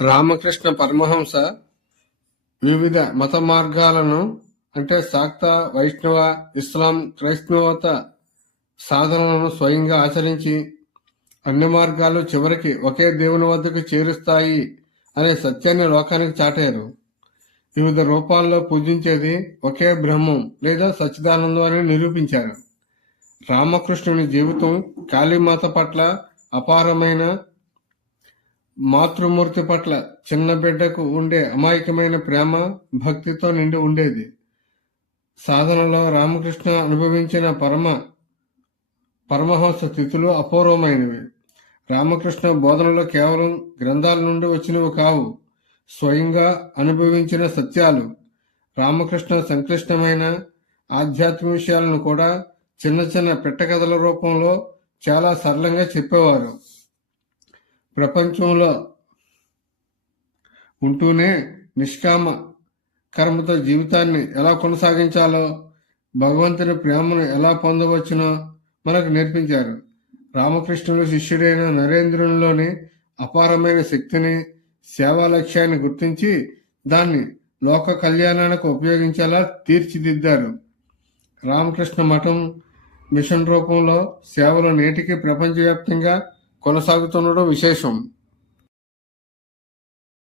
రామకృష్ణ పరమహంస వివిధ మత మార్గాలను అంటే శాక్త వైష్ణవ ఇస్లాం క్రైస్తవత సాధనలను స్వయంగా ఆచరించి అన్ని మార్గాలు చివరికి ఒకే దేవుని వద్దకు చేరుస్తాయి అనే సత్యాన్ని లోకానికి చాటారు. వివిధ రూపాల్లో పూజించేది ఒకే బ్రహ్మం లేదా సచ్చిదానందం అని నిరూపించారు. రామకృష్ణుని జీవితం కాళీమాత పట్ల అపారమైన మాతృమూర్తి పట్ల చిన్న బిడ్డకు ఉండే అమాయకమైన ప్రేమ భక్తితో నిండి ఉండేది. సాధనలో రామకృష్ణ అనుభవించిన పరమ పరమహంస స్థితులు అపూర్వమైనవి. రామకృష్ణ బోధనలో కేవలం గ్రంథాల నుండి వచ్చినవి కావు స్వయంగా అనుభవించిన సత్యాలు. రామకృష్ణ సంక్లిష్టమైన ఆధ్యాత్మిక విషయాలను కూడా చిన్న చిన్న పెట్టకథల రూపంలో చాలా సరళంగా చెప్పేవారు. ప్రపంచంలో ఉంటూనే నిష్కామ కర్మతో జీవితాన్ని ఎలా కొనసాగించాలో భగవంతుని ప్రేమను ఎలా పొందవచ్చునో మనకు నేర్పించారు. రామకృష్ణుడు శిష్యుడైన నరేంద్రునిలోని అపారమైన శక్తిని సేవా లక్ష్యాన్ని గుర్తించి దాన్ని లోక కళ్యాణానికి ఉపయోగించేలా తీర్చిదిద్దారు. రామకృష్ణ మఠం మిషన్ రూపంలో సేవలు నేటికి ప్రపంచవ్యాప్తంగా కొనసాగుతుండడం విశేషం.